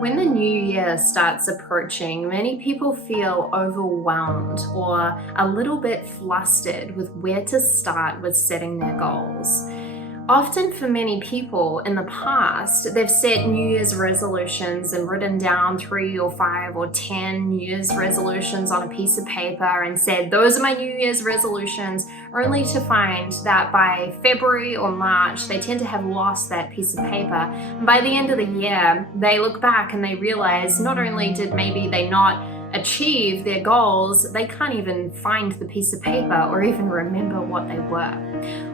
When the new year starts approaching, many people feel overwhelmed or a little bit flustered with where to start with setting their goals. Often for many people in the past, they've set New Year's resolutions and written down 3 or 5 or 10 New Year's resolutions on a piece of paper and said, those are my New Year's resolutions, only to find that by February or March, they tend to have lost that piece of paper. And by the end of the year, they look back and they realize not only did maybe they not achieve their goals, they can't even find the piece of paper or even remember what they were.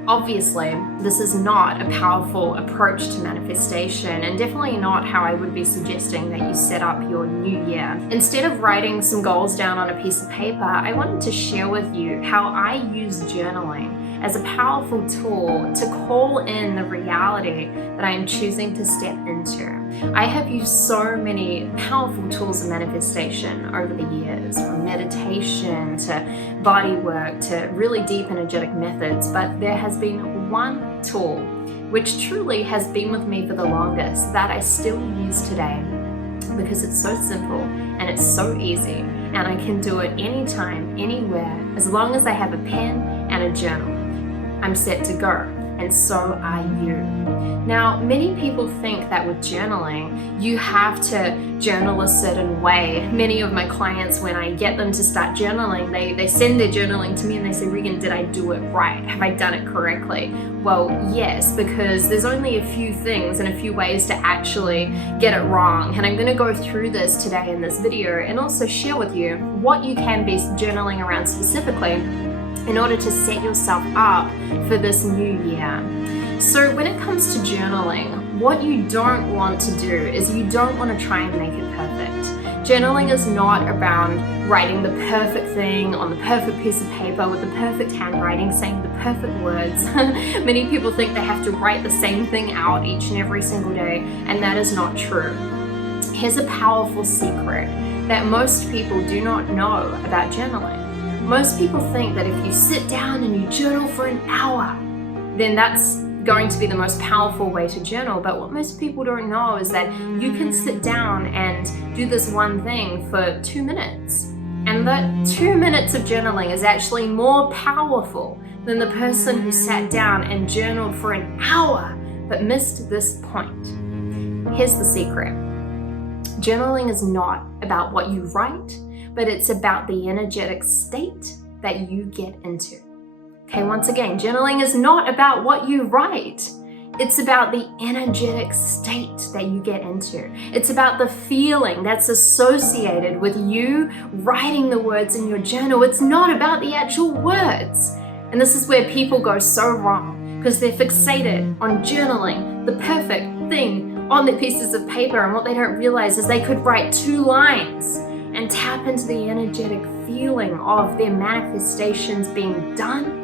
Obviously, this is not a powerful approach to manifestation, and definitely not how I would be suggesting that you set up your new year. Instead of writing some goals down on a piece of paper, I wanted to share with you how I use journaling as a powerful tool to call in the reality that I am choosing to step into. I have used so many powerful tools of manifestation over the years, from meditation to body work to really deep energetic methods, but there has been one tool which truly has been with me for the longest that I still use today, because it's so simple and it's so easy, and I can do it anytime, anywhere, as long as I have a pen and a journal. I'm set to go, and so are you. Now, many people think that with journaling, you have to journal a certain way. Many of my clients, when I get them to start journaling, they send their journaling to me and they say, Regan, did I do it right? Have I done it correctly? Well, yes, because there's only a few things and a few ways to actually get it wrong. And I'm going to go through this today in this video and also share with you what you can be journaling around specifically in order to set yourself up for this new year. So when it comes to journaling, what you don't want to do is you don't want to try and make it perfect. Journaling is not about writing the perfect thing on the perfect piece of paper with the perfect handwriting, saying the perfect words. Many people think they have to write the same thing out each and every single day, and that is not true. Here's a powerful secret that most people do not know about journaling. Most people think that if you sit down and you journal for an hour, then that's going to be the most powerful way to journal. But what most people don't know is that you can sit down and do this one thing for 2 minutes. And that 2 minutes of journaling is actually more powerful than the person who sat down and journaled for an hour but missed this point. Here's the secret. Journaling is not about what you write, but it's about the energetic state that you get into. Okay, once again, journaling is not about what you write. It's about the energetic state that you get into. It's about the feeling that's associated with you writing the words in your journal. It's not about the actual words. And this is where people go so wrong, because they're fixated on journaling the perfect thing on their pieces of paper, and what they don't realize is they could write 2 lines and tap into the energetic feeling of their manifestations being done.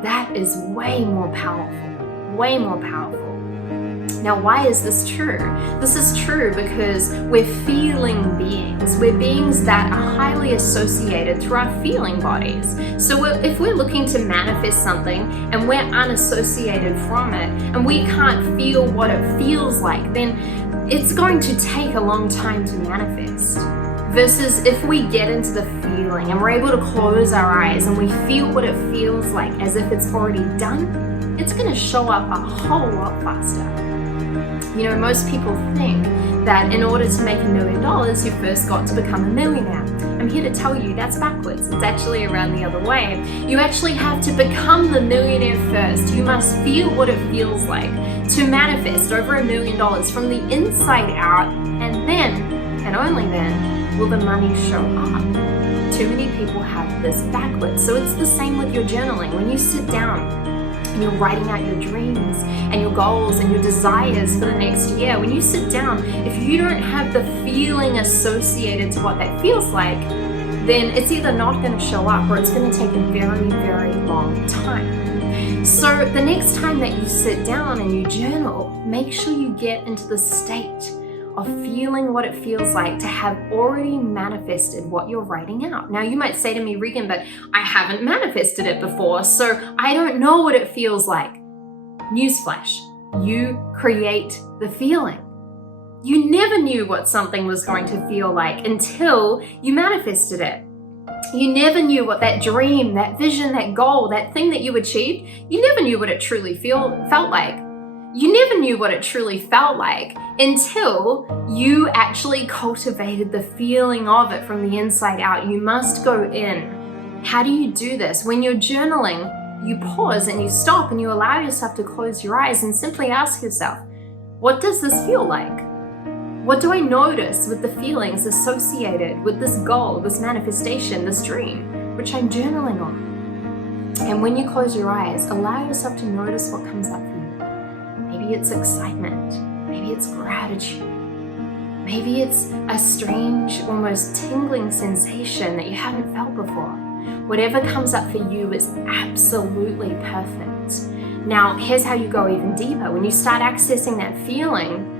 That is way more powerful, way more powerful. Now, why is this true? This is true because we're feeling beings. We're beings that are highly associated through our feeling bodies. So if we're looking to manifest something and we're unassociated from it and we can't feel what it feels like, then it's going to take a long time to manifest. Versus if we get into the feeling and we're able to close our eyes and we feel what it feels like as if it's already done, it's going to show up a whole lot faster. You know, most people think that in order to make $1 million, you first got to become a millionaire. I'm here to tell you that's backwards. It's actually around the other way. You actually have to become the millionaire first. You must feel what it feels like to manifest over $1 million from the inside out, and then, and only then, will the money show up. Too many people have this backwards. So it's the same with your journaling. When you sit down and you're writing out your dreams and your goals and your desires for the next year, when you sit down, if you don't have the feeling associated to what that feels like, then it's either not going to show up or it's going to take a very, very long time. So the next time that you sit down and you journal, make sure you get into the state of feeling what it feels like to have already manifested what you're writing out. Now, you might say to me, Regan, but I haven't manifested it before, so I don't know what it feels like. Newsflash, you create the feeling. You never knew what something was going to feel like until you manifested it. You never knew what that dream, that vision, that goal, that thing that you achieved, you never knew what it truly felt like. You never knew what it truly felt like until you actually cultivated the feeling of it from the inside out. You must go in. How do you do this? When you're journaling, you pause and you stop and you allow yourself to close your eyes and simply ask yourself, what does this feel like? What do I notice with the feelings associated with this goal, this manifestation, this dream, which I'm journaling on? And when you close your eyes, allow yourself to notice what comes up for you. Maybe it's excitement. Maybe it's gratitude. Maybe it's a strange, almost tingling sensation that you haven't felt before. Whatever comes up for you is absolutely perfect. Now, here's how you go even deeper. When you start accessing that feeling,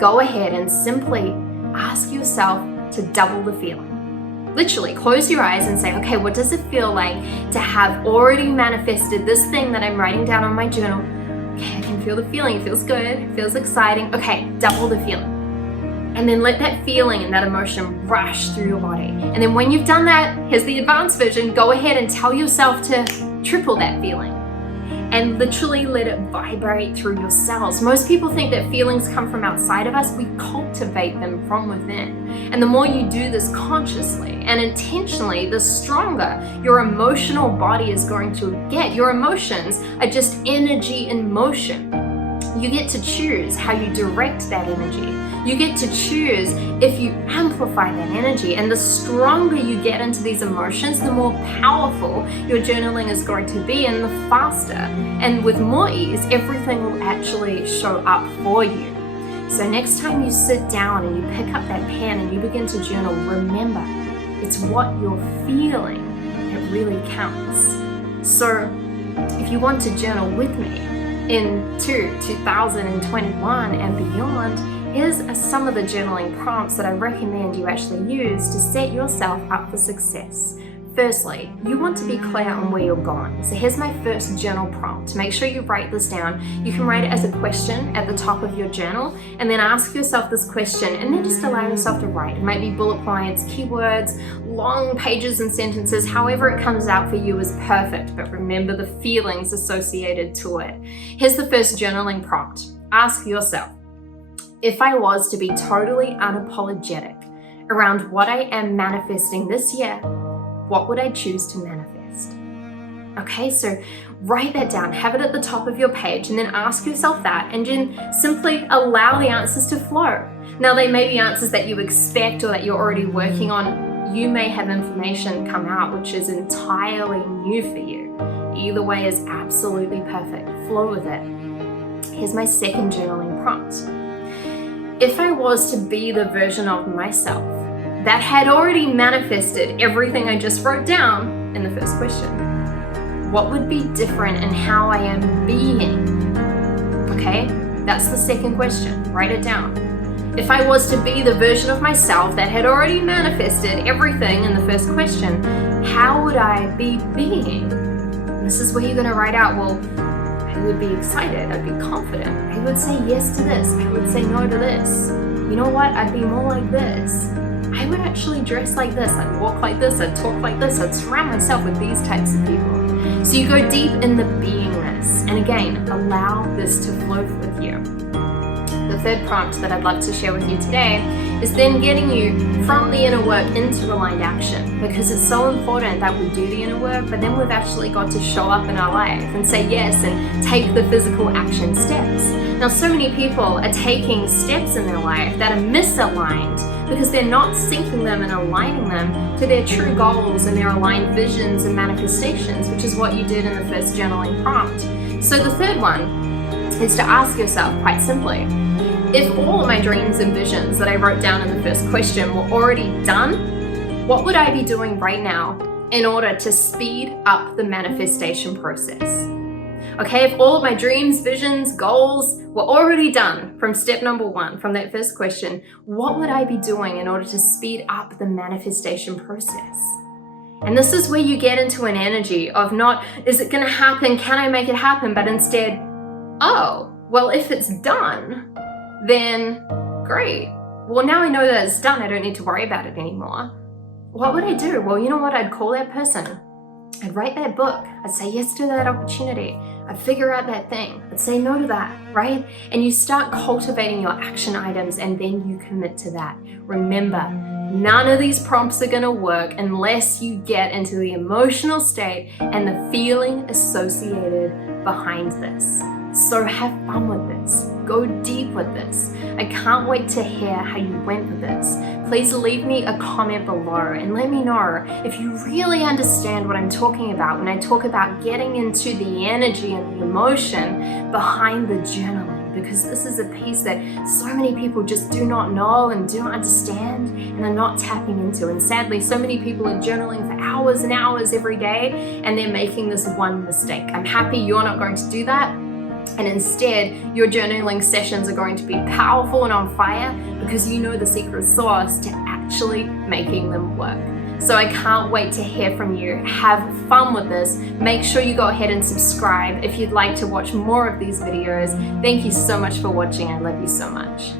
go ahead and simply ask yourself to double the feeling. Literally, close your eyes and say, okay, what does it feel like to have already manifested this thing that I'm writing down on my journal? Okay, I can feel the feeling. It feels good. It feels exciting. Okay, double the feeling. And then let that feeling and that emotion rush through your body. And then when you've done that, here's the advanced version, go ahead and tell yourself to triple that feeling. And literally let it vibrate through your cells. Most people think that feelings come from outside of us. We cultivate them from within. And the more you do this consciously and intentionally, the stronger your emotional body is going to get. Your emotions are just energy in motion. You get to choose how you direct that energy. You get to choose if you amplify that energy. And the stronger you get into these emotions, the more powerful your journaling is going to be, and the faster and with more ease, everything will actually show up for you. So next time you sit down and you pick up that pen and you begin to journal, remember, it's what you're feeling that really counts. So if you want to journal with me into 2021 and beyond, here's some of the journaling prompts that I recommend you actually use to set yourself up for success. Firstly, you want to be clear on where you're going. So here's my first journal prompt. Make sure you write this down. You can write it as a question at the top of your journal and then ask yourself this question and then just allow yourself to write. It might be bullet points, keywords, long pages and sentences. However it comes out for you is perfect, but remember the feelings associated to it. Here's the first journaling prompt. Ask yourself, if I was to be totally unapologetic around what I am manifesting this year, what would I choose to manifest? Okay, so write that down, have it at the top of your page, and then ask yourself that, and then simply allow the answers to flow. Now, they may be answers that you expect or that you're already working on. You may have information come out which is entirely new for you. Either way is absolutely perfect. Flow with it. Here's my second journaling prompt. If I was to be the version of myself that had already manifested everything I just wrote down in the first question, what would be different in how I am being? Okay, that's the second question. Write it down. If I was to be the version of myself that had already manifested everything in the first question, how would I be being? This is where you're going to write out, well, I would be excited, I'd be confident, I would say yes to this, I would say no to this. You know what, I'd be more like this. I would actually dress like this, I'd walk like this, I'd talk like this, I'd surround myself with these types of people. So you go deep in the beingness, and again, allow this to flow with you. The third prompt that I'd love to share with you today is then getting you from the inner work into aligned action, because it's so important that we do the inner work, but then we've actually got to show up in our life and say yes and take the physical action steps. Now, so many people are taking steps in their life that are misaligned because they're not syncing them and aligning them to their true goals and their aligned visions and manifestations, which is what you did in the first journaling prompt. So the third one is to ask yourself quite simply, if all of my dreams and visions that I wrote down in the first question were already done, what would I be doing right now in order to speed up the manifestation process? Okay, if all of my dreams, visions, goals were already done from step number one, from that first question, what would I be doing in order to speed up the manifestation process? And this is where you get into an energy of not, is it going to happen? Can I make it happen? But instead, oh, well, if it's done, then great. Well, now I know that it's done. I don't need to worry about it anymore. What would I do? Well, you know what? I'd call that person. I'd write that book. I'd say yes to that opportunity. I'd figure out that thing. I'd say no to that, right? And you start cultivating your action items and then you commit to that. Remember, none of these prompts are gonna work unless you get into the emotional state and the feeling associated behind this. So have fun with this. Go deep with this. I can't wait to hear how you went with this. Please leave me a comment below and let me know if you really understand what I'm talking about when I talk about getting into the energy and the emotion behind the journaling, because this is a piece that so many people just do not know and do not understand and are not tapping into. And sadly, so many people are journaling for hours and hours every day and they're making this one mistake. I'm happy you're not going to do that. And instead, your journaling sessions are going to be powerful and on fire because you know the secret sauce to actually making them work. So I can't wait to hear from you. Have fun with this. Make sure you go ahead and subscribe if you'd like to watch more of these videos. Thank you so much for watching. I love you so much.